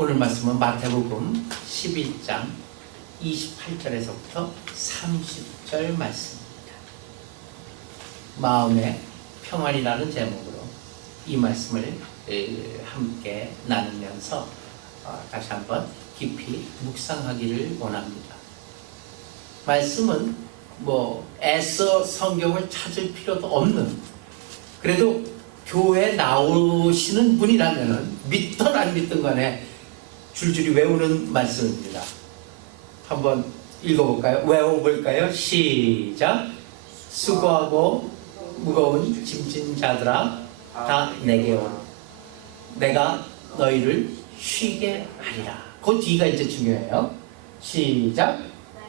오늘 말씀은 마태복음 11장 28절에서부터 30절 말씀입니다. 마음의 평안이라는 제목으로 이 말씀을 함께 나누면서 다시 한번 깊이 묵상하기를 원합니다. 말씀은 애써 성경을 찾을 필요도 없는, 그래도 교회에 나오시는 분이라면 믿든 안 믿든 간에 줄줄이 외우는 말씀입니다. 한번 읽어볼까요? 외워볼까요? 시작. 수고하고 무거운 짐진 자들아 다 내게 오라. 내가 너희를 쉬게 하리라. 그 뒤가 이제 중요해요. 시작.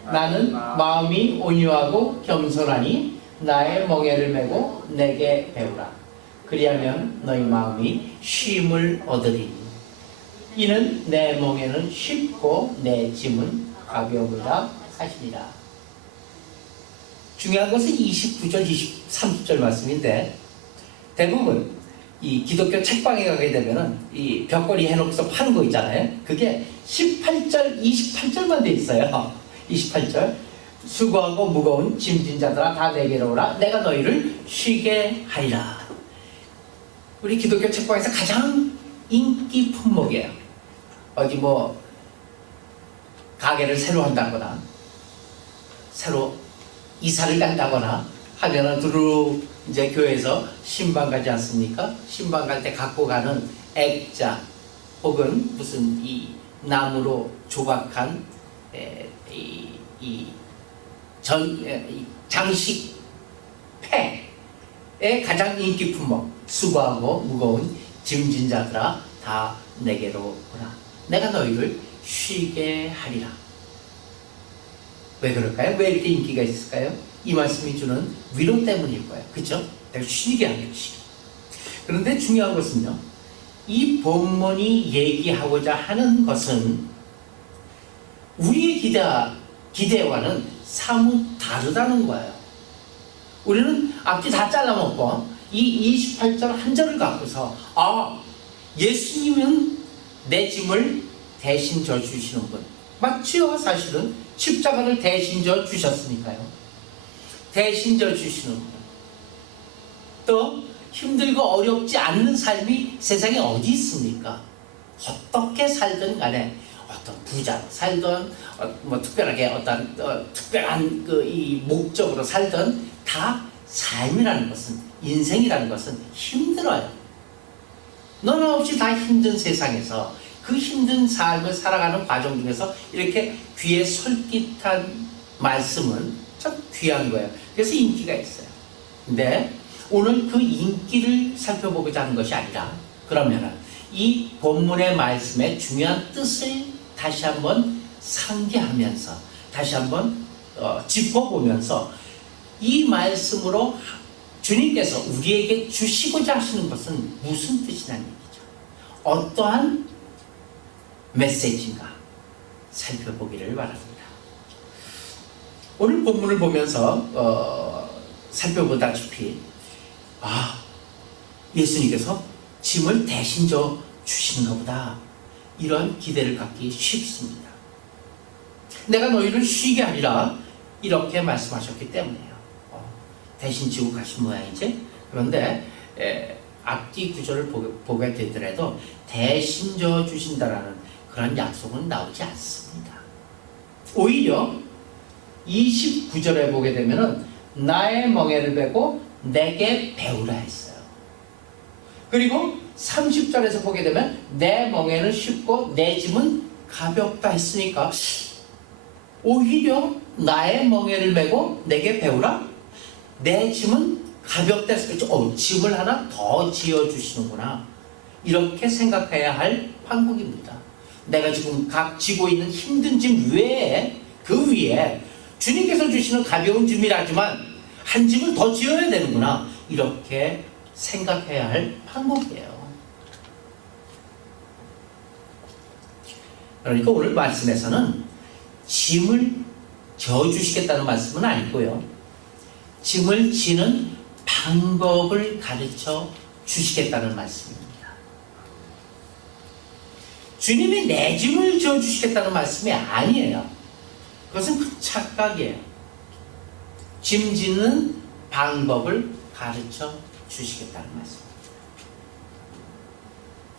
나는 마음이 온유하고 겸손하니 나의 멍에를 메고 내게 배우라. 그리하면 너희 마음이 쉼을 얻으리니 이는 내 멍에는 쉽고 내 짐은 가벼우다 하시니라. 중요한 것은 29절, 30절 말씀인데, 대부분 이 기독교 책방에 가게 되면은 이 벽걸이 해놓고서 파는 거 있잖아요. 그게 18절, 28절만 돼 있어요. 28절. 수고하고 무거운 짐진 자들아 다 내게로 오라. 내가 너희를 쉬게 하리라. 우리 기독교 책방에서 가장 인기 품목이에요. 어디 가게를 새로 한다거나 새로 이사를 간다거나 하면은 두루 이제 교회에서 신방 가지 않습니까? 신방 갈 때 갖고 가는 액자 혹은 무슨 이 나무로 조각한 장식 폐의 가장 인기 품목. 수고하고 무거운 짐진 자들아 다 내게로 오라. 내가 너희를 쉬게 하리라. 왜 그럴까요? 왜 이렇게 인기가 있을까요? 이 말씀이 주는 위로 때문일 거예요. 그렇죠? 내가 쉬게 하는 것이. 그런데 중요한 것은요, 이 본문이 얘기하고자 하는 것은 우리의 기대와는 사뭇 다르다는 거예요. 우리는 앞뒤 다 잘라먹고 이 28절 한 절을 갖고서 예수님은 내 짐을 대신 져주시는 분. 맞지요? 사실은 십자가를 대신 져주셨으니까요. 대신 져주시는 분. 또 힘들고 어렵지 않는 삶이 세상에 어디 있습니까? 어떻게 살든 간에 어떤 부자로 살든 특별하게 어떤 특별한 이 목적으로 살든 다 삶이라는 것은, 인생이라는 것은 힘들어요. 너나 없이 다 힘든 세상에서 그 힘든 삶을 살아가는 과정 중에서 이렇게 귀에 솔깃한 말씀은 참 귀한 거예요. 그래서 인기가 있어요. 근데 오늘 그 인기를 살펴보고자 하는 것이 아니라, 그러면은 이 본문의 말씀의 중요한 뜻을 다시 한번 상기하면서 다시 한번 짚어보면서 이 말씀으로 주님께서 우리에게 주시고자 하시는 것은 무슨 뜻이냐는 얘기죠. 어떠한 메시지인가 살펴보기를 바랍니다. 오늘 본문을 보면서 살펴보다시피 예수님께서 짐을 대신 져 주시는가 보다, 이런 기대를 갖기 쉽습니다. 내가 너희를 쉬게 하리라 이렇게 말씀하셨기 때문에요. 대신 지고 가신 모양이지. 그런데 앞뒤 구절을 보게 되더라도 대신 져 주신다라는 그런 약속은 나오지 않습니다. 오히려 29절에 보게 되면은 나의 멍에를 메고 내게 배우라 했어요. 그리고 30절에서 보게 되면 내 멍에는 쉽고 내 짐은 가볍다 했으니까 오히려 나의 멍에를 메고 내게 배우라? 내 짐은 가볍다 했으니까 짐을 하나 더 지어주시는구나, 이렇게 생각해야 할 판국입니다. 내가 지금 지고 있는 힘든 짐 외에, 그 위에 주님께서 주시는 가벼운 짐이라지만 한 짐을 더 지어야 되는구나, 이렇게 생각해야 할 판국이에요. 그러니까 오늘 말씀에서는 짐을 져주시겠다는 말씀은 아니고요, 짐을 지는 방법을 가르쳐 주시겠다는 말씀입니다. 주님이 내 짐을 지어주시겠다는 말씀이 아니에요. 그것은 착각이에요. 짐 짓는 방법을 가르쳐 주시겠다는 말씀입니다.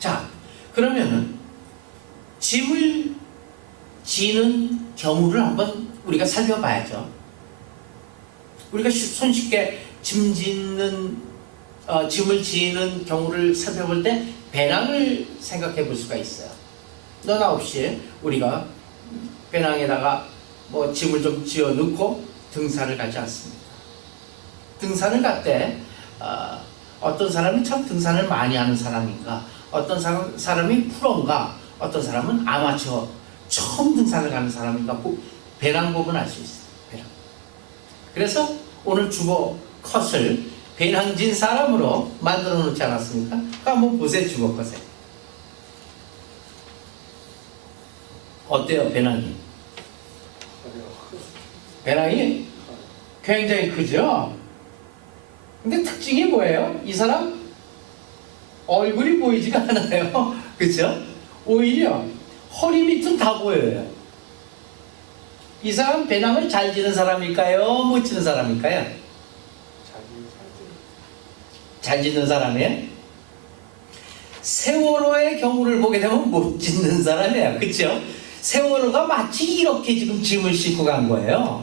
자, 그러면은 짐을 지는 경우를 한번 우리가 살펴봐야죠. 우리가 손쉽게 짐을 지는 경우를 살펴볼 때 배낭을 생각해 볼 수가 있어요. 너나 없이 우리가 배낭에다가 뭐 짐을 좀 지어 넣고 등산을 가지 않습니다. 등산을 갈 때 어떤 사람이 참 등산을 많이 하는 사람인가, 어떤 사람이 프로인가, 어떤 사람은 아마추어 처음 등산을 가는 사람인가 배낭 보면 알 수 있어요. 배낭. 그래서 오늘 주보 컷을 배낭진 사람으로 만들어 놓지 않았습니까? 그러니까 한번 보세요. 주보 컷에 어때요? 배낭이 굉장히 크죠? 근데 특징이 뭐예요? 이 사람 얼굴이 보이지가 않아요. 그렇죠? 오히려 허리 밑은 다 보여요. 이 사람 배낭을 잘 지는 사람일까요? 못 지는 사람일까요? 잘 짓는 사람이에요? 세월호의 경우를 보게 되면 못 짓는 사람이에요. 그렇죠? 세월호가 마치 이렇게 지금 짐을 싣고 간 거예요.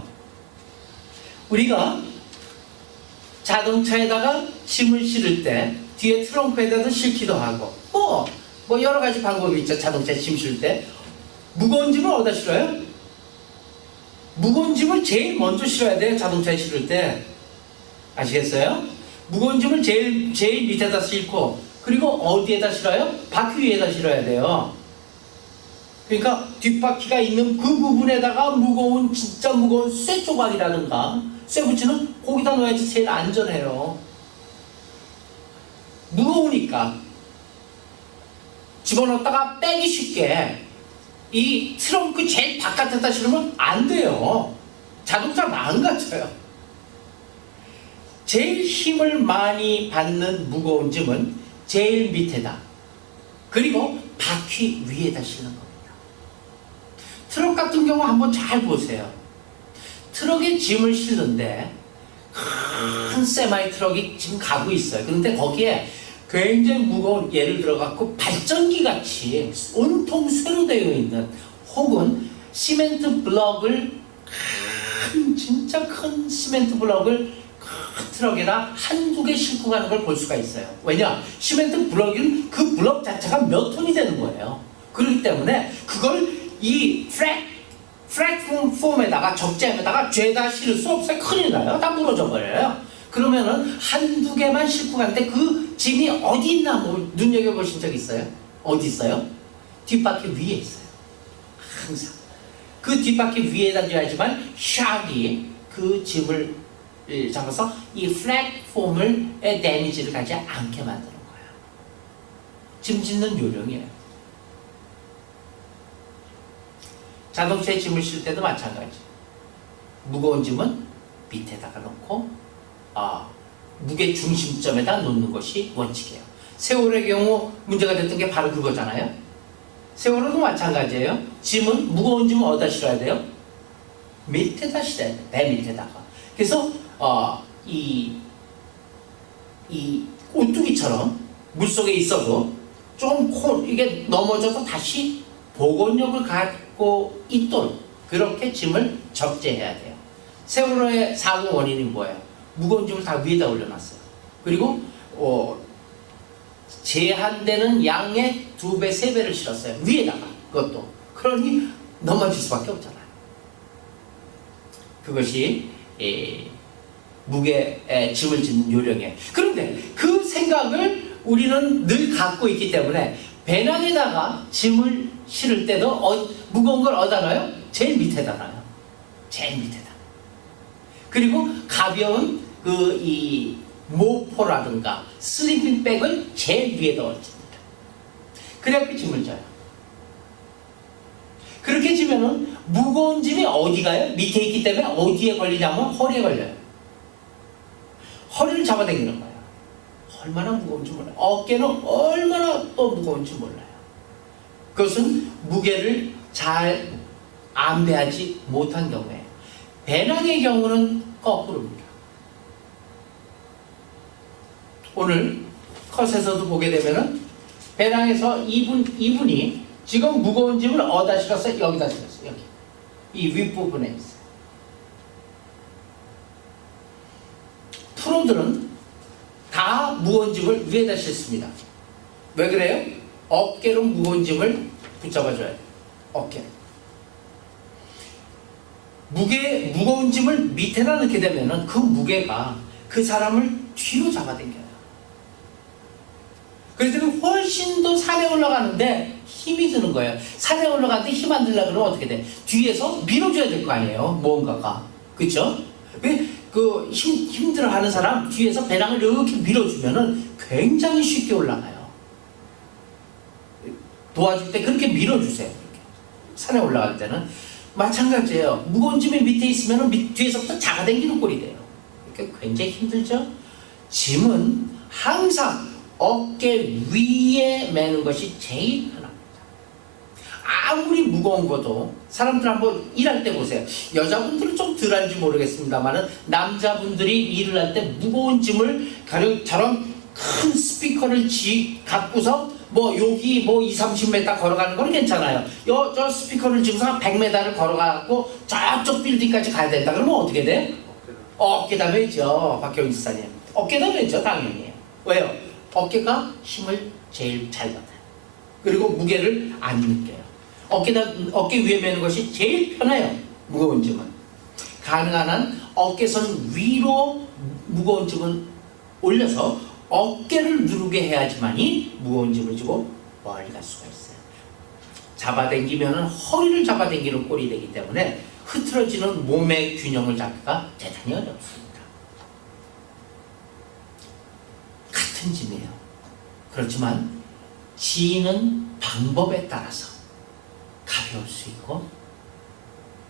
우리가 자동차에다가 짐을 실을 때 뒤에 트렁크에다가 싣기도 하고 뭐 여러 가지 방법이 있죠. 자동차에 짐 실을 때 무거운 짐을 어디다 실어요? 무거운 짐을 제일 먼저 실어야 돼요. 자동차에 실을 때 아시겠어요? 무거운 짐을 제일 밑에다 싣고 그리고 어디에다 실어요? 바퀴 위에다 실어야 돼요. 그러니까 뒷바퀴가 있는 그 부분에다가 진짜 무거운 쇠 조각이라든가 쇠 붙이는 거기다 놓아야지 제일 안전해요. 무거우니까 집어넣었다가 빼기 쉽게 이 트렁크 제일 바깥에다 실으면 안 돼요. 자동차 망가져요. 제일 힘을 많이 받는 무거운 짐은 제일 밑에다 그리고 바퀴 위에다 실는 겁니다. 트럭 같은 경우 한번 잘 보세요. 트럭에 짐을 실는데 큰 세마이 트럭이 지금 가고 있어요. 그런데 거기에 굉장히 무거운 예를 들어갖고 발전기 같이 온통 쇠로 되어 있는 혹은 시멘트 블럭을 진짜 큰 시멘트 블럭을 큰 트럭에다 한두 개 싣고 가는 걸 볼 수가 있어요. 왜냐? 시멘트 블럭은 그 블럭 자체가 몇 톤이 되는 거예요. 그렇기 때문에 그걸 이 플랫폼에다가 적재함에다가 죄다 실을 수 없어요. 큰일 나요. 다 무너져 버려요. 그러면은 한두 개만 싣고 가는데 그 짐이 어디 있나 눈여겨보신 적 있어요? 어디 있어요? 뒷바퀴 위에 있어요. 항상 그 뒷바퀴 위에다 놔야지만 샥이 그 짐을 잡아서 이 플랫폼에 데미지를 가지 않게 만드는 거예요. 짐 짓는 요령이에요. 자동차에 짐을 실 때도 마찬가지. 무거운 짐은 밑에다가 놓고 무게 중심점에다 놓는 것이 원칙이에요. 세월의 경우 문제가 됐던 게 바로 그거잖아요. 세월호도 마찬가지예요. 짐은 무거운 짐은 어디다 실어야 돼요? 밑에다 실어야 돼요. 배 밑에다가. 그래서 이 오뚜기처럼 물속에 있어도 좀 이게 넘어져서 다시 복원력을 갖고 있도록 그렇게 짐을 적재해야 돼요. 세월호의 사고 원인이 뭐예요? 무거운 짐을 다 위에다 올려놨어요. 그리고 제한되는 양의 2배, 3배를 실었어요. 위에다가 그것도. 그러니 넘어질 수밖에 없잖아요. 그것이 짐을 짓는 요령이에요. 그런데 그 생각을 우리는 늘 갖고 있기 때문에 배낭에다가 짐을 실을 때도 무거운 걸 어디다 놔요? 제일 밑에다 놔요. 제일 밑에다. 그리고 가벼운 이 모포라든가 슬리핑백을 제일 위에다 얹습니다. 그래야 짐을 져요. 그렇게 지면은 무거운 짐이 어디 가요? 밑에 있기 때문에 어디에 걸리냐면 허리에 걸려요. 허리를 잡아당기는 거예요. 얼마나 무거운지 몰라요. 어깨는 얼마나 또 무거운지 몰라요. 그것은 무게를 잘 안배하지 못한 경우에, 배낭의 경우는 거꾸로입니다. 오늘 컷에서도 보게 되면은 배낭에서 이분이 지금 무거운 짐을 어디다 실었어요? 여기다 실었어요. 여기. 이 윗부분에 있어요. 프로들은 다 무거운 짐을 위에다 싣습니다. 왜 그래요? 어깨로 무거운 짐을 붙잡아줘야 돼요. 어깨. 무거운 짐을 밑에다 넣게 되면은 그 무게가 그 사람을 뒤로 잡아당겨요. 그래서 훨씬 더 산에 올라가는데 힘이 드는 거예요. 산에 올라가는데 힘 안 들려고 그러면 어떻게 돼? 뒤에서 밀어줘야 될 거 아니에요. 무언가가. 그쵸? 왜 힘들어 하는 사람 뒤에서 배낭을 이렇게 밀어주면은 굉장히 쉽게 올라가요. 도와줄 때 그렇게 밀어주세요. 그렇게. 산에 올라갈 때는. 마찬가지예요. 무거운 짐이 밑에 있으면 뒤에서부터 잡아당기는 꼴이 돼요. 그러니까 굉장히 힘들죠? 짐은 항상 어깨 위에 매는 것이 제일 편합니다. 아무리 무거운 것도 사람들 한번 일할 때 보세요. 여자분들은 좀 덜한지 모르겠습니다만 남자분들이 일을 할 때 무거운 짐을 가령 저런 큰 스피커를 갖고서 여기 2-30m 걸어가는 건 괜찮아요. 저 스피커를 지고서 한 100m를 걸어가고 저쪽 빌딩까지 가야 된다 그러면 어떻게 돼? 어깨다 매죠. 박경희 지사님. 어깨다 매죠. 당연히. 왜요? 어깨가 힘을 제일 잘 받아요. 그리고 무게를 안 느껴요. 어깨 위에 매는 것이 제일 편해요. 무거운 짐은. 가능한 한 어깨선 위로 무거운 짐은 올려서 어깨를 누르게 해야지만이 무거운 짐을 지고 멀리 갈 수가 있어요. 잡아당기면 허리를 잡아당기는 꼴이 되기 때문에 흐트러지는 몸의 균형을 잡기가 대단히 어렵습니다. 같은 짐이에요. 그렇지만 지는 방법에 따라서 가벼울 수 있고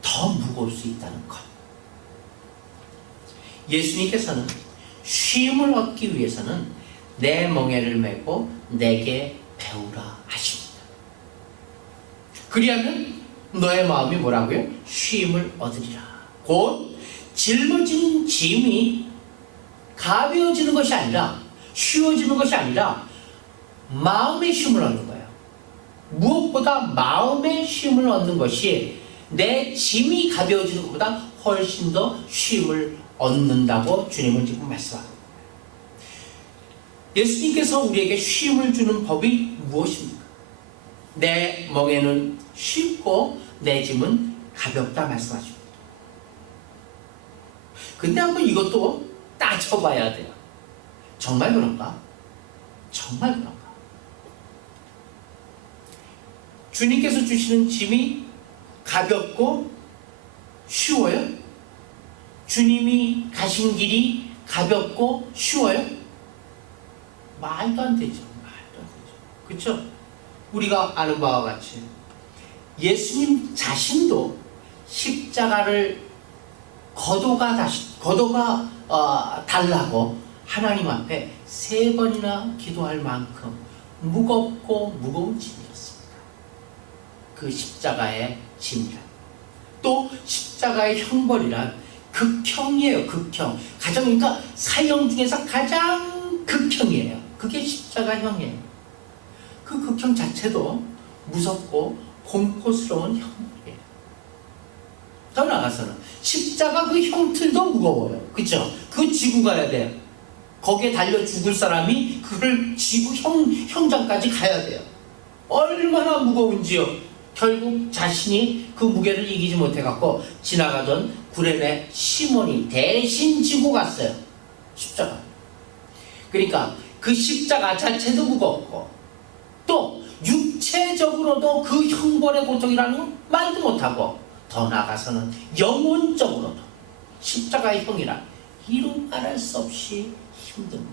더 무거울 수 있다는 것. 예수님께서는 쉼을 얻기 위해서는 내 멍에를 메고 내게 배우라 하십니다. 그리하면 너의 마음이 뭐라고요? 쉼을 얻으리라. 곧 짊어진 짐이 가벼워지는 것이 아니라 쉬워지는 것이 아니라 마음의 쉼을 얻는 거예요. 무엇보다 마음의 쉼을 얻는 것이 내 짐이 가벼워지는 것보다 훨씬 더 쉼을 얻는다고 주님은 지금 말씀하고 있습니다. 예수님께서 우리에게 쉼을 주는 법이 무엇입니까? 내 멍에는 쉽고 내 짐은 가볍다 말씀하십니다. 근데 한번 이것도 따져봐야 돼요. 정말 그런가? 정말 그런가? 주님께서 주시는 짐이 가볍고 쉬워요? 주님이 가신 길이 가볍고 쉬워요? 말도 안 되죠. 말도 안 되죠. 그렇죠? 우리가 아는 바와 같이 예수님 자신도 십자가를 거도가 달라고 하나님 앞에 3번이나 기도할 만큼 무겁고 무거운 짐이었습니다. 그 십자가의 짐이란. 또 십자가의 형벌이란 극형이에요. 극형. 그러니까 사형 중에서 가장 극형이에요. 그게 십자가형이에요. 그 극형 자체도 무섭고 공포스러운 형벌이에요. 더 나아가서는 십자가 그 형틀도 무거워요. 그렇죠? 그거 지고 가야 돼요. 거기에 달려 죽을 사람이 그걸 지고 형장까지 가야 돼요. 얼마나 무거운지요. 결국 자신이 그 무게를 이기지 못해갖고 지나가던 구레네 시몬이 대신 지고 갔어요. 십자가. 그러니까 그 십자가 자체도 무겁고 또 육체적으로도 그 형벌의 고통이라는 건 말도 못하고 더 나아가서는 영혼적으로도 십자가의 형이라 이루 말할 수 없이 힘듭니다.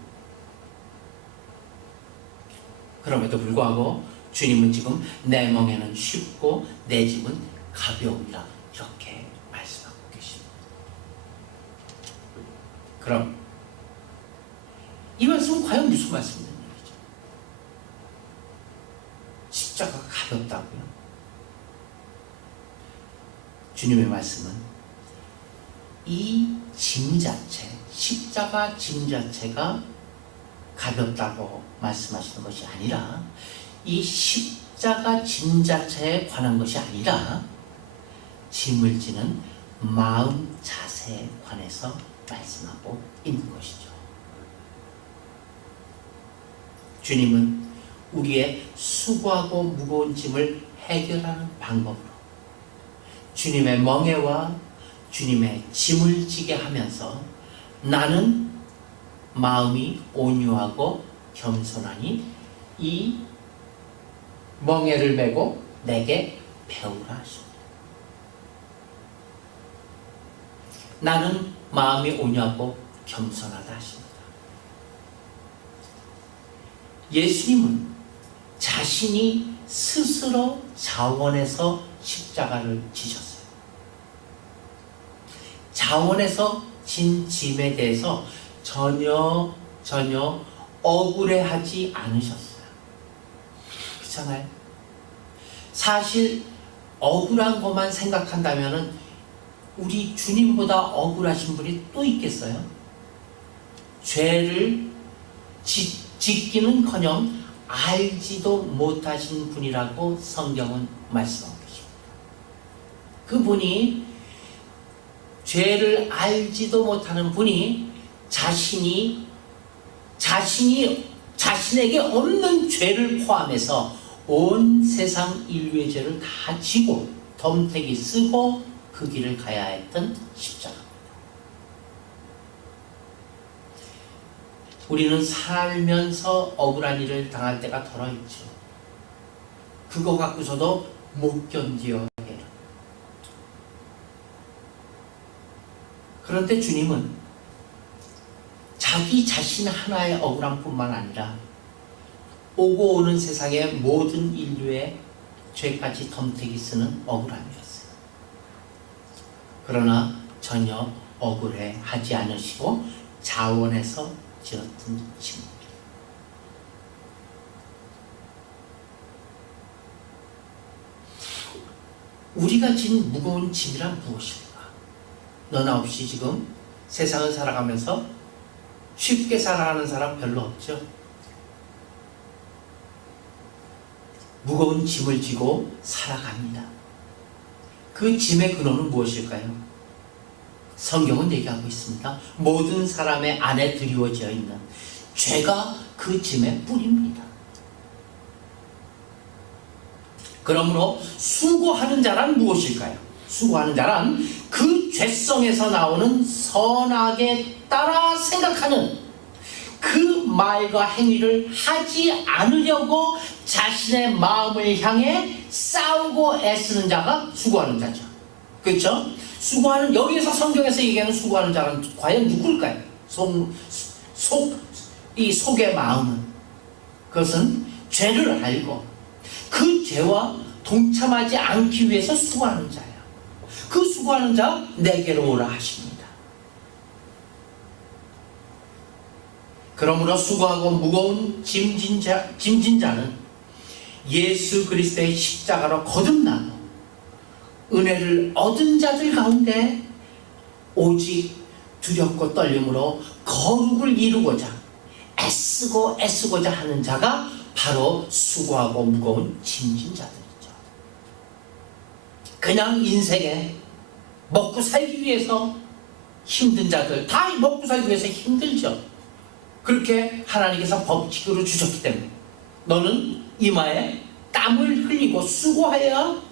그럼에도 불구하고 주님은 지금 내 멍에는 쉽고 내 짐은 가벼움이라 이렇게 말씀하고 계십니다. 그럼 이 말씀은 과연 무슨 말씀이냐? 십자가가 가볍다고요? 주님의 말씀은 이 짐 자체, 십자가 짐 자체가 가볍다고 말씀하시는 것이 아니라, 이 십자가 짐 자체에 관한 것이 아니라 짐을 지는 마음 자세에 관해서 말씀하고 있는 것이죠. 주님은 우리의 수고하고 무거운 짐을 해결하는 방법으로 주님의 멍에와 주님의 짐을 지게 하면서 나는 마음이 온유하고 겸손하니 이 멍에를 메고 내게 배우라 하십니다. 나는 마음이 온유하고 겸손하다 하십니다. 예수님은 자신이 스스로 자원해서 십자가를 지셨어요. 자원해서 진 짐에 대해서 전혀 억울해하지 않으셨어요. 그렇잖아요. 사실 억울한 것만 생각한다면 우리 주님보다 억울하신 분이 또 있겠어요? 죄를 짓기는커녕 알지도 못하신 분이라고 성경은 말씀하고 계십니다. 그분이, 죄를 알지도 못하는 분이 자신에게 없는 죄를 포함해서 온 세상 인류의 죄를 다 지고 덤태기 쓰고 그 길을 가야 했던 십자가입니다. 우리는 살면서 억울한 일을 당할 때가 덜어 있죠. 그거 갖고서도 못 견뎌야 해요. 그런데 주님은 자기 자신 하나의 억울함뿐만 아니라 오고 오는 세상의 모든 인류의 죄까지 덤태기 쓰는 억울함이었어요. 그러나 전혀 억울해하지 않으시고 자원해서 지었던 짐입니다. 우리가 진 무거운 짐이란 무엇일까? 너나 없이 지금 세상을 살아가면서 쉽게 살아가는 사람 별로 없죠? 무거운 짐을 지고 살아갑니다. 그 짐의 근원은 무엇일까요? 성경은 얘기하고 있습니다. 모든 사람의 안에 드리워져 있는 죄가 그 짐의 뿌리입니다. 그러므로 수고하는 자란 무엇일까요? 수고하는 자란 그 죄성에서 나오는 선악에 따라 생각하는 그 말과 행위를 하지 않으려고 자신의 마음을 향해 싸우고 애쓰는 자가 수고하는 자죠. 그렇죠? 수고하는, 여기에서 성경에서 얘기하는 수고하는 자는 과연 누굴까요? 이 속의 마음은, 그것은 죄를 알고 그 죄와 동참하지 않기 위해서 수고하는 자예요. 그 수고하는 자 내게로 오라 하십니다. 그러므로 수고하고 무거운 짐진 자는 예수 그리스도의 십자가로 거듭나고 은혜를 얻은 자들 가운데 오직 두렵고 떨림으로 거룩을 이루고자 애쓰고자 하는 자가 바로 수고하고 무거운 짐진 자들이죠. 그냥 인생에 먹고 살기 위해서 힘든 자들, 다 먹고 살기 위해서 힘들죠. 그렇게 하나님께서 법칙으로 주셨기 때문에 너는 이마에 땀을 흘리고 수고하여야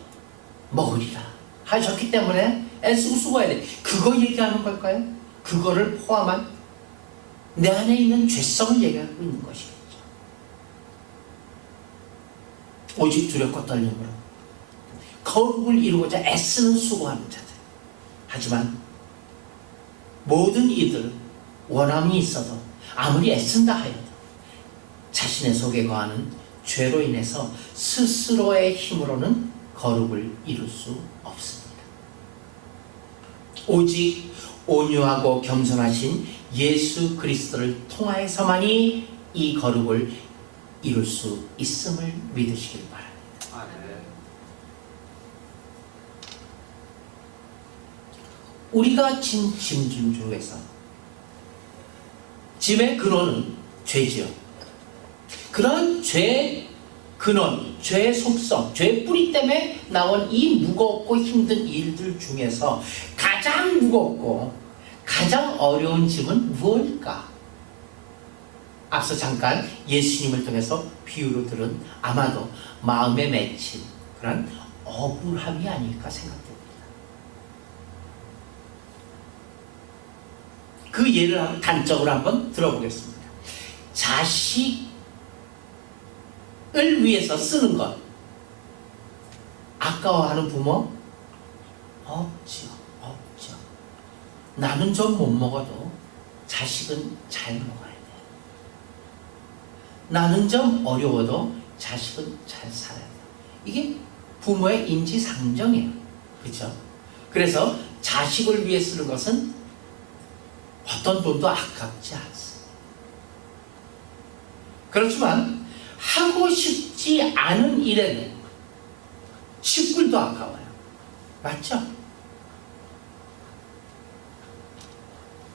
먹으리라 하셨기 때문에 애쓰고 수고해야 돼. 그거 얘기하는 걸까요? 그거를 포함한 내 안에 있는 죄성을 얘기하고 있는 것이겠죠. 오직 두렵고 떨림으로 거룩을 이루고자 애쓰는 수고하는 자들. 하지만 모든 이들 원함이 있어도 아무리 애쓴다 하여도 자신의 속에 거하는 죄로 인해서 스스로의 힘으로는 거룩을 이룰 수 없습니다. 오직 온유하고 겸손하신 예수 그리스도를 통하여서만이 이 거룩을 이룰 수 있음을 믿으시길 바랍니다. 아, 네. 우리가 진 짐 중에서 짐의 근원은 죄지요. 그런 죄의 근원, 죄의 속성, 죄의 뿌리 때문에 나온 이 무겁고 힘든 일들 중에서 가장 무겁고 가장 어려운 짐은 무엇일까? 앞서 잠깐 예수님을 통해서 비유로 들은 아마도 마음에 맺힌 그런 억울함이 아닐까 생각됩니다. 그 예를 단적으로 한번 들어보겠습니다. 자식을 위해서 쓰는 것 아까워하는 부모 없죠. 나는 좀 못 먹어도 자식은 잘 먹어야 돼. 나는 좀 어려워도 자식은 잘 살아야 돼. 이게 부모의 인지상정이에요. 그렇죠? 그래서 자식을 위해 쓰는 것은 어떤 돈도 아깝지 않습니다. 그렇지만 하고 싶지 않은 일에는 10불도 아까워요. 맞죠?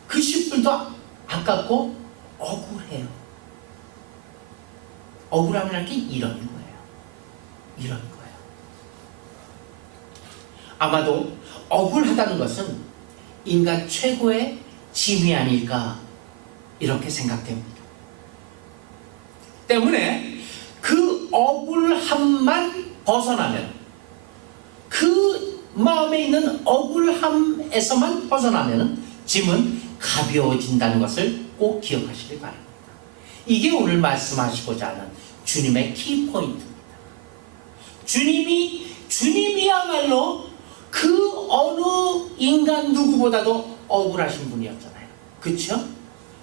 그 10불도 아깝고 억울해요. 억울함이라는 게 이런 거예요. 이런 거예요. 아마도 억울하다는 것은 인간 최고의 짐이 아닐까 이렇게 생각됩니다. 때문에 그 억울함만 벗어나면, 그 마음에 있는 억울함에서만 벗어나면 짐은 가벼워진다는 것을 꼭 기억하시길 바랍니다. 이게 오늘 말씀하시고자 하는 주님의 키포인트입니다. 주님이야말로 그 어느 인간 누구보다도 억울하신 분이었잖아요. 그렇죠?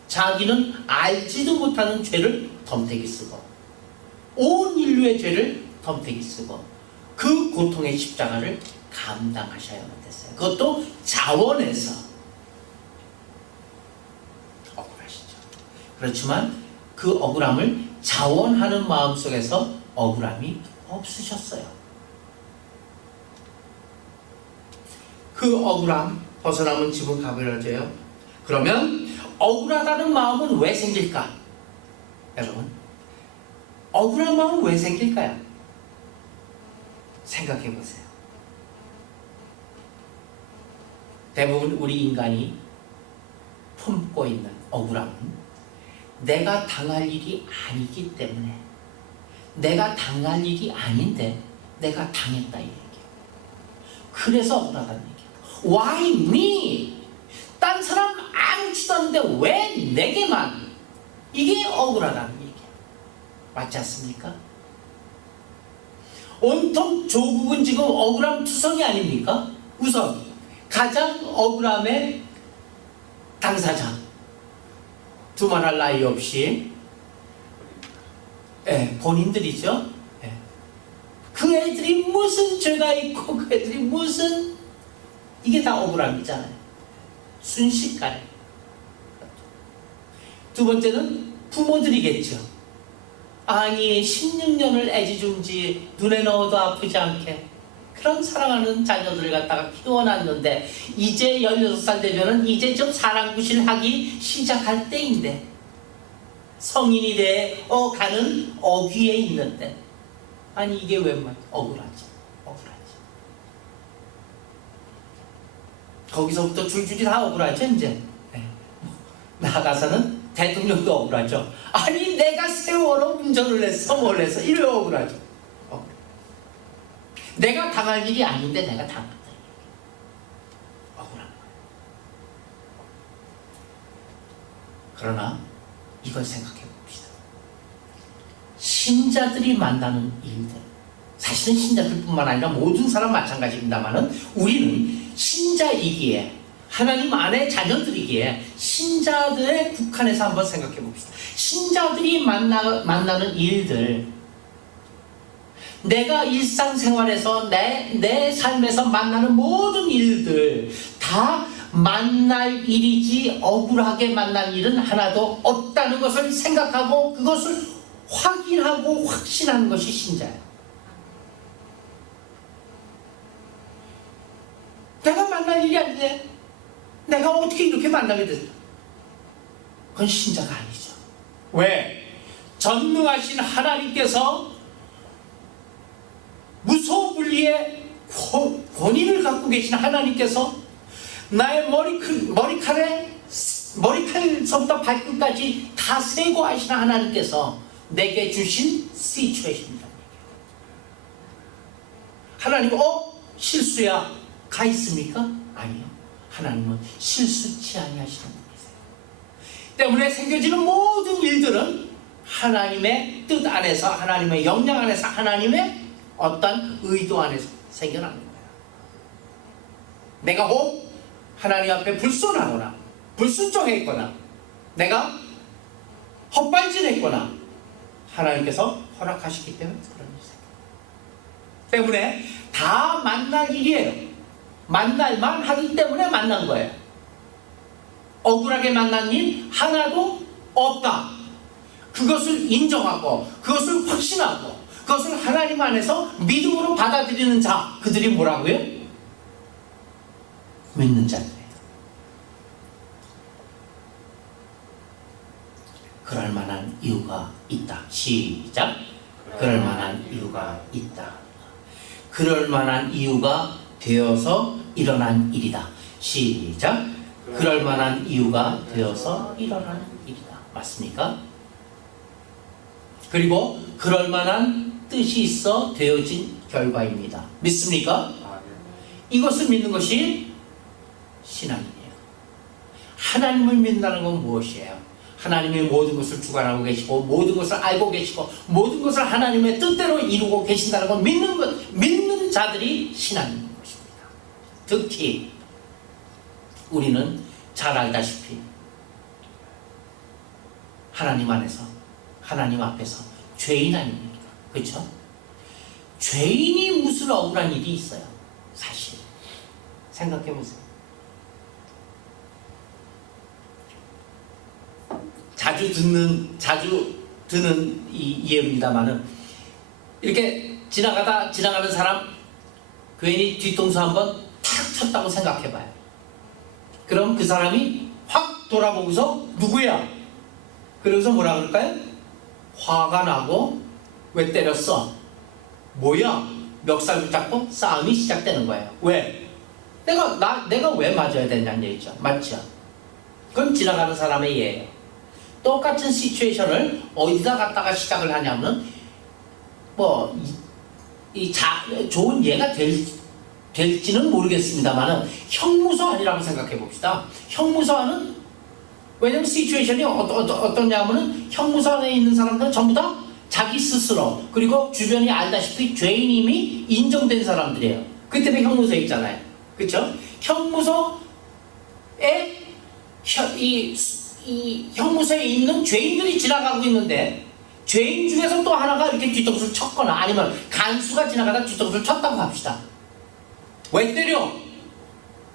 자기는 알지도 못하는 죄를 덤태기 쓰고 온 인류의 죄를 덤태기 쓰고 그 고통의 십자가를 감당하셔야만 됐어요. 그것도 자원해서. 억울하시죠. 그렇지만 그 억울함을 자원하는 마음속에서 억울함이 없으셨어요. 그 억울함 벗어나면 짐은 가벼워져요. 그러면 억울하다는 마음은 왜 생길까? 여러분, 억울한 마음은 왜 생길까요? 생각해 보세요. 대부분 우리 인간이 품고 있는 억울함은 내가 당할 일이 아니기 때문에, 내가 당할 일이 아닌데 내가 당했다 이 얘기예요. 그래서 억울하다는 얘기예요. Why me? 딴 사람 아무렇지도 않은데 왜 내게만? 이게 억울하다는 얘기예요. 맞지 않습니까? 온통 조국은 지금 억울함 투성이 아닙니까? 우선 가장 억울함의 당사자, 두말할 나위 없이 본인들이죠. 그 애들이 무슨 죄가 있고 그 애들이 무슨, 이게 다 억울함이잖아요. 순식간에. 두 번째는 부모들이겠죠. 아니 16년을 애지중지 눈에 넣어도 아프지 않게 그런 사랑하는 자녀들을 갖다가 키워놨는데 이제 16살 되면은 이제 좀 사랑구실 하기 시작할 때인데, 성인이 되어 가는 어귀에 있는데, 아니 이게 왜 억울하지? 거기서부터 줄줄이 다 억울하죠. 이제 나가서는 대통령도 억울하죠. 아니 내가 세월호 운전을 했어 뭘 했어 이래 억울하죠. 내가 당할 일이 아닌데 내가 당했다. 억울한 거예요. 그러나 이걸 생각해 봅시다. 신자들이 만나는 일들, 사실은 신자들뿐만 아니라 모든 사람 마찬가지입니다만은 우리는 신자이기에, 하나님 안의 자녀들이기에 신자들에 국한해서 한번 생각해 봅시다. 신자들이 만나는 일들, 내가 일상생활에서 내 삶에서 만나는 모든 일들 다 만날 일이지 억울하게 만날 일은 하나도 없다는 것을 생각하고 그것을 확인하고 확신하는 것이 신자예요. 내가 어떻게 이렇게 만나게 됐을까? 그건 신자가 아니죠. 왜? 전능하신 하나님께서 무소불위의 권위를 갖고 계신 하나님께서 나의 머리칼서부터 발끝까지 다 세고 하시는 하나님께서 내게 주신 시츄에이션입니다. 하나님은 실수야 가 있습니까? 아니요. 하나님은 실수치 아니하시는 분이세요. 때문에 생겨지는 모든 일들은 하나님의 뜻 안에서, 하나님의 영향 안에서, 하나님의 어떤 의도 안에서 생겨나는 거예요. 내가 혹 하나님 앞에 불순하거나 불순종했거나 내가 헛발질했거나 하나님께서 허락하시기 때문에 그런 일이 생겨요. 때문에 다 만날 일이에요. 만날만 하기 때문에 만난 거예요. 억울하게 만난 일 하나도 없다. 그것을 인정하고 그것을 확신하고 그것을 하나님 안에서 믿음으로 받아들이는 자, 그들이 뭐라고요? 믿는 자들이에요. 그럴 만한 이유가 있다. 시작. 그럴 만한 이유가 있다. 그럴 만한 이유가 되어서 일어난 일이다. 시작. 그럴 만한 이유가 되어서 일어난 일이다. 맞습니까? 그리고 그럴 만한 뜻이 있어 되어진 결과입니다. 믿습니까? 이것을 믿는 것이 신앙이에요. 하나님을 믿는다는 건 무엇이에요? 하나님이 모든 것을 주관하고 계시고 모든 것을 알고 계시고 모든 것을 하나님의 뜻대로 이루고 계신다는 건 믿는 자들이 신앙인 것입니다. 특히 우리는 잘 알다시피 하나님 안에서, 하나님 앞에서 죄인 아닙니까? 그렇죠? 죄인이 무슨 억울한 일이 있어요? 사실 생각해 보세요. 자주 드는 이 예입니다만은 이렇게 지나가는 사람 괜히 뒤통수 한번 탁 쳤다고 생각해봐요. 그럼 그 사람이 확 돌아보고서 누구야? 그러고서 뭐라 그럴까요? 화가 나고 왜 때렸어? 뭐야? 멱살 붙잡고 싸움이 시작되는 거예요. 왜? 내가 왜 맞아야 되냐는 얘기죠. 맞죠? 그건 지나가는 사람의 예예요. 똑같은 시츄에이션을 어디다 갖다가 시작을 하냐면 좋은 예가 될지는 모르겠습니다만은 형무소 안이라고 생각해 봅시다. 형무소 안은 왜냐면 시츄에이션이 어떠냐면은 형무소 안에 있는 사람들은 전부 다 자기 스스로 그리고 주변이 알다시피 죄인임이 인정된 사람들이에요. 그 때문에 형무소에 있잖아요. 그렇죠? 형무소에 이 형무소에 있는 죄인들이 지나가고 있는데 죄인 중에서 또 하나가 이렇게 뒤통수를 쳤거나 아니면 간수가 지나가다 뒤통수를 쳤다고 합시다. 왜 때려?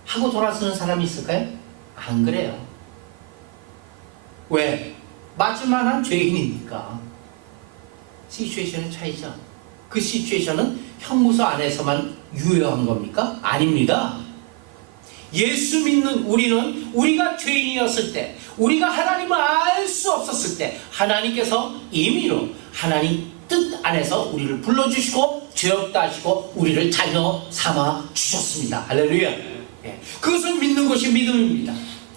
하고 돌아서는 사람이 있을까요? 안 그래요. 왜? 맞을 만한 죄인이니까. 시츄에이션의 차이죠. 그 시츄에이션은 형무소 안에서만 유효한 겁니까? 아닙니다. 예수 믿는 우리는 우리가 죄인이었을 때, 우리가 하나님을 알 수 없었을 때 하나님께서 임의로 하나님 뜻 안에서 우리를 불러주시고 죄 없다 하시고 우리를 자녀 삼아 주셨습니다. 할렐루야. 그것을 믿는 것이 믿음입니다.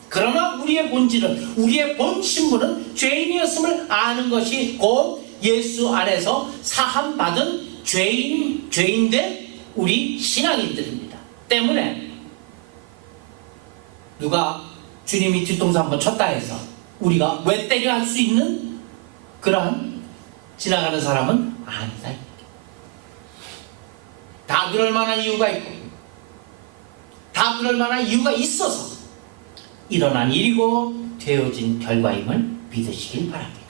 그러나 우리의 본질은, 우리의 본신분은 죄인이었음을 아는 것이 곧 예수 안에서 사함받은 죄인된 우리 신앙인들입니다. 때문에 누가 주님이 뒤통수 한번 쳤다 해서 우리가 왜 때려 할 수 있는 그러한 지나가는 사람은 아니다. 다 그럴 만한 이유가 있고 다 그럴 만한 이유가 있어서 일어난 일이고 되어진 결과임을 믿으시길 바랍니다.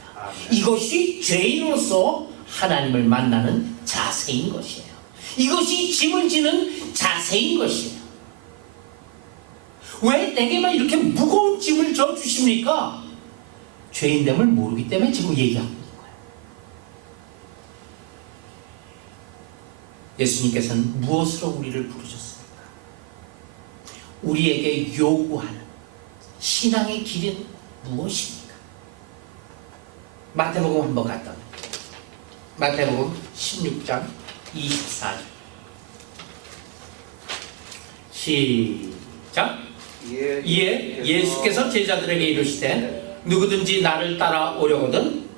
이것이 죄인으로서 하나님을 만나는 자세인 것이에요. 이것이 짐을 지는 자세인 것이에요. 왜 내게만 이렇게 무거운 짐을 져주십니까? 죄인됨을 모르기 때문에 지금 얘기하고 있는 거예요. 예수님께서는 무엇으로 우리를 부르셨습니까? 우리에게 요구하는, 신앙의 길은 무엇입니까? 마태복음 한번 갔다 와요. 마태복음 16장 24절 시작. 이에 예수께서 제자들에게 이르시되 누구든지 나를 따라오려거든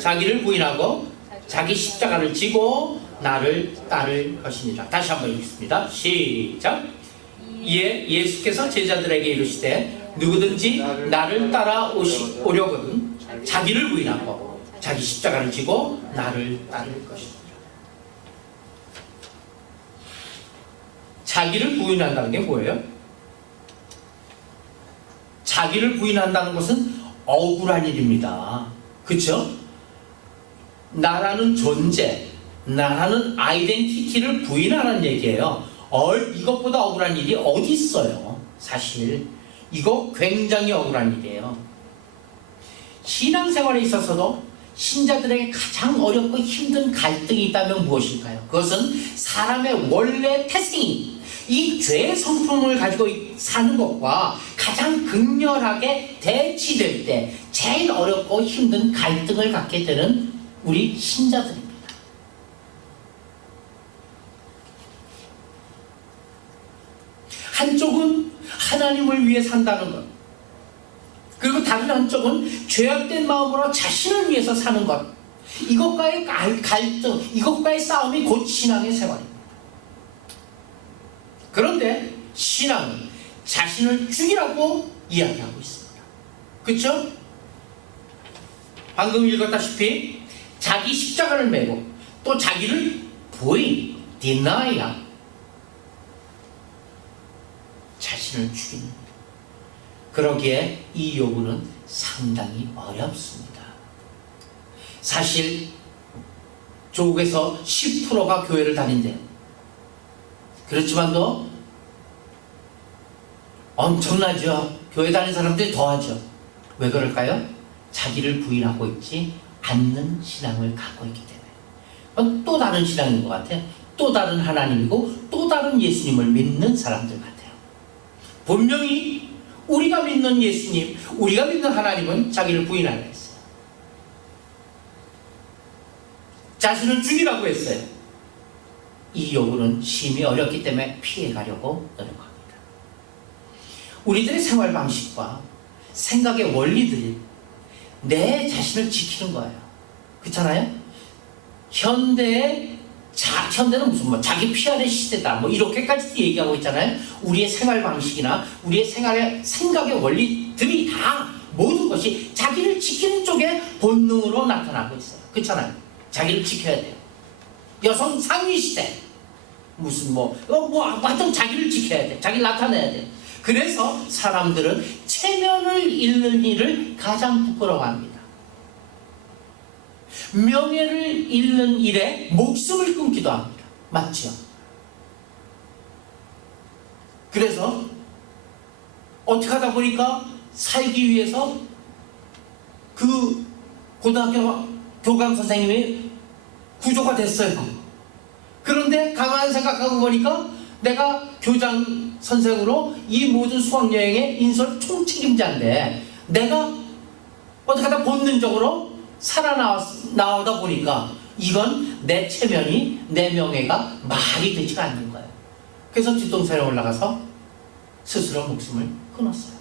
자기를 부인하고 자기 십자가를 지고 나를 따를 것이니라. 다시 한번 읽겠습니다. 시작. 이에 예수께서 제자들에게 이르시되 누구든지 나를 따라오려거든 자기를 부인하고 자기 십자가를 지고 나를 따를 것이니라. 자기를 부인한다는 게 뭐예요? 자기를 부인한다는 것은 억울한 일입니다. 그렇죠? 나라는 존재, 나라는 아이덴티티를 부인하는 얘기예요. 이것보다 억울한 일이 어디 있어요? 사실 이거 굉장히 억울한 일이에요. 신앙생활에 있어서도 신자들에게 가장 어렵고 힘든 갈등이 있다면 무엇일까요? 그것은 사람의 원래 태생이 이 죄의 성품을 가지고 사는 것과 가장 극렬하게 대치될 때 제일 어렵고 힘든 갈등을 갖게 되는 우리 신자들입니다. 한쪽은 하나님을 위해 산다는 것, 그리고 다른 한쪽은 죄악된 마음으로 자신을 위해서 사는 것, 이것과의 갈등, 이것과의 싸움이 곧 신앙의 생활입니다. 그런데 신앙은 자신을 죽이라고 이야기하고 있습니다. 그렇죠? 방금 읽었다시피 자기 십자가를 메고 또 자기를 부인, deny, 자신을 죽이는, 그러기에 이 요구는 상당히 어렵습니다. 사실 조국에서 10%가 교회를 다닌대요. 그렇지만도 엄청나죠. 교회 다니는 사람들이 더하죠. 왜 그럴까요? 자기를 부인하고 있지 않는 신앙을 갖고 있기 때문에. 그건 또 다른 신앙인 것 같아요. 또 다른 하나님이고 또 다른 예수님을 믿는 사람들 같아요. 분명히 우리가 믿는 예수님, 우리가 믿는 하나님은 자기를 부인하라 했어요. 자신을 죽이라고 했어요. 이 요구는 심히 어렵기 때문에 피해가려고 노력합니다. 우리들의 생활 방식과 생각의 원리들이 내 자신을 지키는 거예요. 그렇잖아요? 현대는 무슨 자기 피하는 시대다 이렇게까지 얘기하고 있잖아요. 우리의 생활 방식이나 우리의 생각의 원리들이 다 모든 것이 자기를 지키는 쪽에 본능으로 나타나고 있어요. 그렇잖아요. 자기를 지켜야 돼요. 여성 상위 시대 하여튼 자기를 지켜야 돼. 자기를 나타내야 돼. 그래서 사람들은 체면을 잃는 일을 가장 부끄러워합니다. 명예를 잃는 일에 목숨을 끊기도 합니다. 맞죠? 그래서 어떻게 하다 보니까 살기 위해서 그 고등학교 교감 선생님이 구조가 됐어요. 그런데 가만히 생각하고 보니까 내가 교장 선생으로 이 모든 수학여행의 인솔 총책임자인데 내가 어떻게 하다 본능적으로 살아나오다 보니까 이건 내 체면이, 내 명예가 말이 되지가 않는 거예요. 그래서 뒷동산에 올라가서 스스로 목숨을 끊었어요.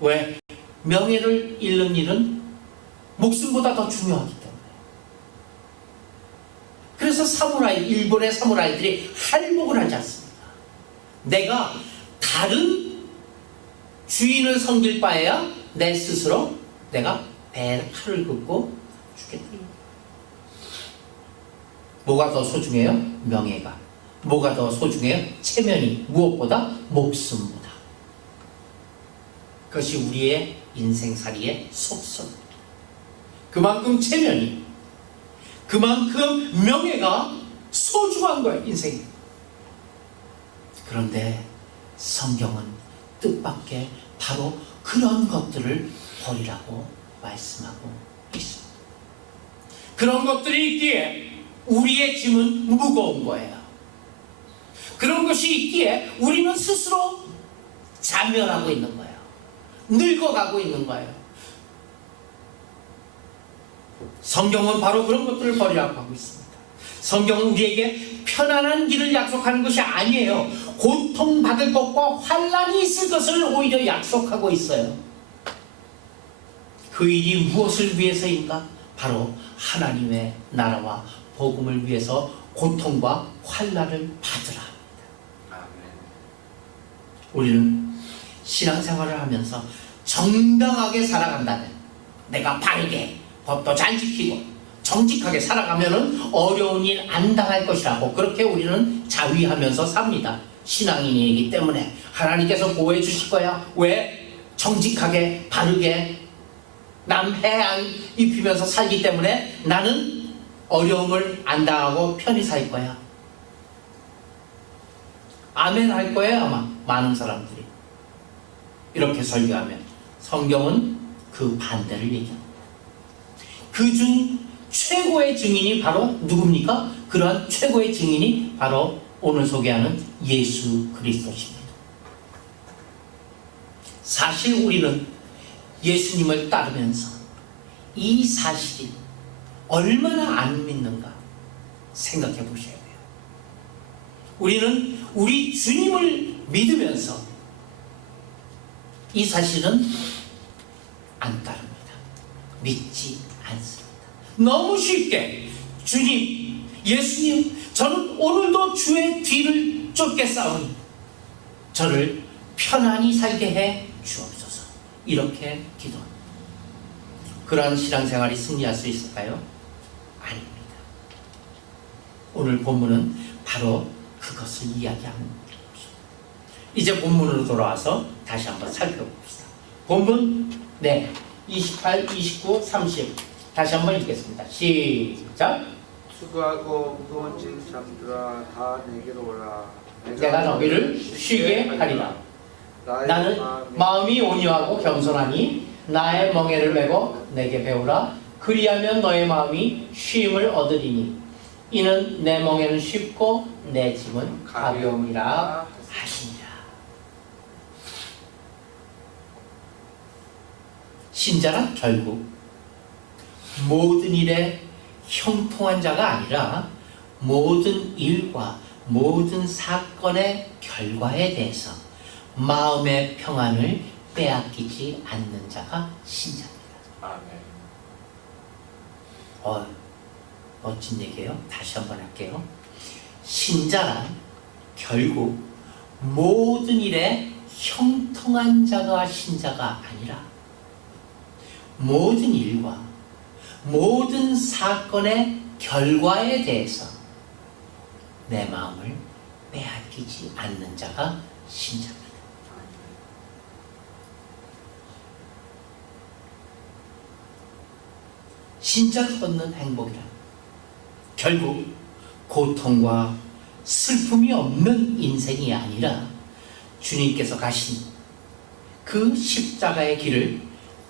왜? 명예를 잃는 일은 목숨보다 더 중요하기 때문에. 그래서 일본의 사무라이들이 할복을 하지 않습니다. 내가 다른 주인을 섬길 바에야 내 스스로 내가 배에 칼을 긋고 죽겠다. 뭐가 더 소중해요? 명예가. 뭐가 더 소중해요? 체면이. 무엇보다? 목숨보다. 그것이 우리의 인생살이의 속성입니다. 그만큼 체면이, 그만큼 명예가 소중한 거예요, 인생이. 그런데 성경은 뜻밖의 바로 그런 것들을 버리라고 말씀하고 있습니다. 그런 것들이 있기에 우리의 짐은 무거운 거예요. 그런 것이 있기에 우리는 스스로 자멸하고 있는 거예요. 늙어가고 있는 거예요. 성경은 바로 그런 것들을 버리라고 하고 있습니다. 성경은 우리에게 편안한 길을 약속하는 것이 아니에요. 고통받을 것과 환난이 있을 것을 오히려 약속하고 있어요. 그 일이 무엇을 위해서인가? 바로 하나님의 나라와 복음을 위해서 고통과 환난을 받으라 합니다. 우리는 신앙생활을 하면서 정당하게 살아간다면, 내가 바르게 법도 잘 지키고 정직하게 살아가면은 어려운 일 안 당할 것이라고 그렇게 우리는 자위하면서 삽니다. 신앙인이기 때문에 하나님께서 보호해 주실 거야. 왜? 정직하게 바르게 남 해 안 입히면서 살기 때문에 나는 어려움을 안 당하고 편히 살 거야. 아멘 할 거예요. 아마 많은 사람들이 이렇게 설교하면. 성경은 그 반대를 얘기합니다. 그중 최고의 증인이 바로 누굽니까? 그러한 최고의 증인이 바로 오늘 소개하는 예수 그리스도십니다. 사실 우리는 예수님을 따르면서 이 사실이 얼마나 안 믿는가 생각해 보셔야 돼요. 우리는 우리 주님을 믿으면서 이 사실은 안 따릅니다. 믿지 않습니다. 너무 쉽게 주님, 예수님, 저는 오늘도 주의 뒤를 쫓겠사오니 저를 편안히 살게 해 주옵소서. 이렇게 기도합니다. 그러한 신앙생활이 승리할 수 있을까요? 아닙니다. 오늘 본문은 바로 그것을 이야기하는 것입니다. 이제 본문으로 돌아와서 다시 한번 살펴봅시다. 본문 28, 29, 30 다시 한번 읽겠습니다. 시작. 수고하고 무거운 짐 잡들아 다 내게로 오라. 내가 너희를 쉬게 하리라. 나는 마음이 온유하고 겸손하니 나의 멍에를 메고 내게 배우라. 그리하면 너의 마음이 쉼을 얻으리니 이는 내 멍에는 쉽고 내 짐은 가벼움이라 하시니라. 신자란 결국 모든 일에 형통한 자가 아니라 모든 일과 모든 사건의 결과에 대해서 마음의 평안을 빼앗기지 않는 자가 신자입니다. 아멘. 멋진 얘기예요. 다시 한번 할게요. 신자란 결국 모든 일에 형통한 자가 신자가 아니라 모든 일과 모든 사건의 결과에 대해서 내 마음을 빼앗기지 않는 자가 신자입니다. 신자가 얻는 행복이란 결국 고통과 슬픔이 없는 인생이 아니라 주님께서 가신 그 십자가의 길을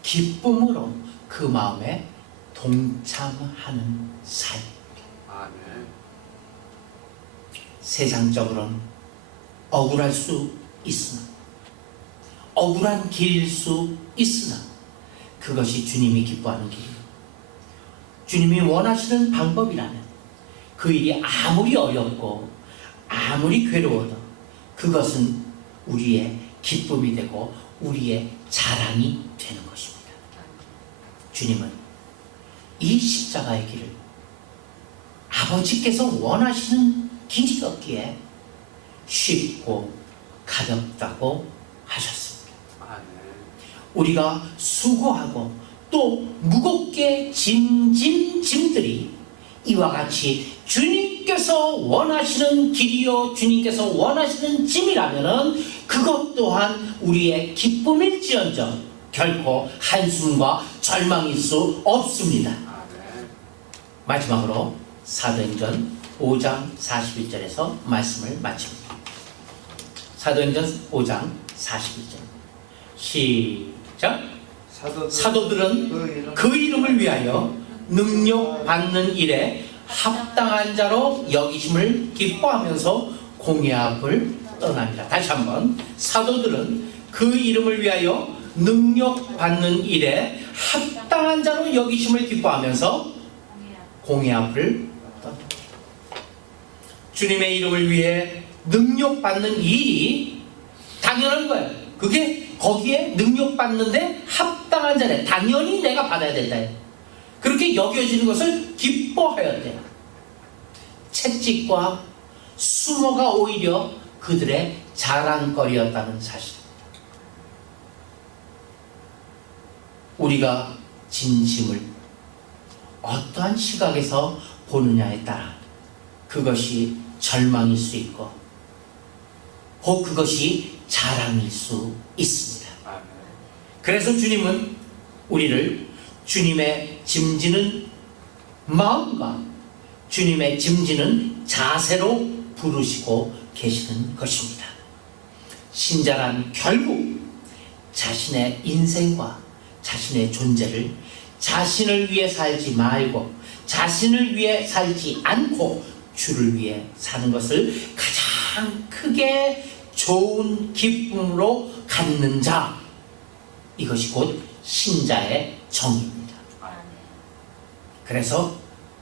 기쁨으로 그 마음에 동참하는 삶입니다. 아멘. 세상적으로는 억울할 수 있으나, 억울한 길일 수 있으나 그것이 주님이 기뻐하는 길이에요. 주님이 원하시는 방법이라면 그 일이 아무리 어렵고 아무리 괴로워도 그것은 우리의 기쁨이 되고 우리의 자랑이 되는 것입니다. 주님은 이 십자가의 길을 아버지께서 원하시는 길이었기에 쉽고 가볍다고 하셨습니다. 우리가 수고하고 또 무겁게 짐들이 이와 같이 주님께서 원하시는 길이요 주님께서 원하시는 짐이라면은 그것 또한 우리의 기쁨일지언정 결코 한숨과 절망일 수 없습니다. 마지막으로 사도행전 5장 41절에서 말씀을 마칩니다. 사도행전 5장 41절 시작. 사도들은 그 이름을 위하여 능력 받는 일에 합당한 자로 여기심을 기뻐하면서 공회 앞을 떠납니다. 다시 한번 사도들은 그 이름을 위하여 능력 받는 일에 합당한 자로 여기심을 기뻐하면서 공의 앞을 떠납니다. 주님의 이름을 위해 능력 받는 일이 당연한 거예요. 그게 거기에 능력 받는데 합당한 자래. 당연히 내가 받아야 된다. 그렇게 여겨지는 것을 기뻐하였대요. 채찍과 수모가 오히려 그들의 자랑거리였다는 사실입니다. 우리가 진심을 어떠한 시각에서 보느냐에 따라 그것이 절망일 수 있고 혹 그것이 자랑일 수 있습니다. 그래서 주님은 우리를 주님의 짐지는 마음과 주님의 짐지는 자세로 부르시고 계시는 것입니다. 신자란 결국 자신의 인생과 자신의 존재를 자신을 위해 살지 말고 자신을 위해 살지 않고 주를 위해 사는 것을 가장 크게 좋은 기쁨으로 갖는 자, 이것이 곧 신자의 정의입니다. 그래서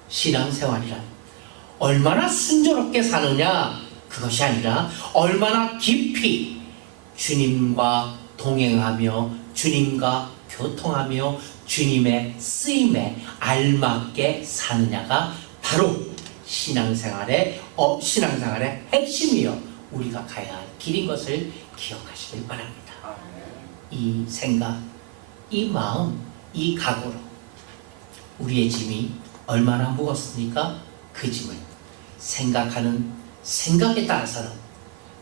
신앙생활이란 얼마나 순조롭게 사느냐 그것이 아니라 얼마나 깊이 주님과 동행하며 주님과 교통하며 주님의 쓰임에 알맞게 사느냐가 바로 신앙생활의 핵심이요 우리가 가야 할 길인 것을 기억하시길 바랍니다. 이 생각, 이 마음, 이 각오로 우리의 짐이 얼마나 무겁습니까? 그 짐을 생각하는 생각에 따라서는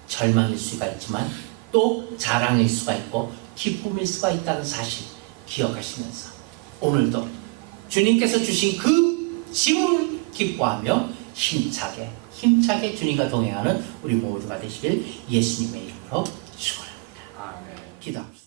절망일 수가 있지만 또 자랑일 수가 있고 기쁨일 수가 있다는 사실 기억하시면서 오늘도 주님께서 주신 그 짐을 기뻐하며 힘차게 주님과 동행하는 우리 모두가 되시길 예수님의 이름으로 축원합니다. 기도합시다.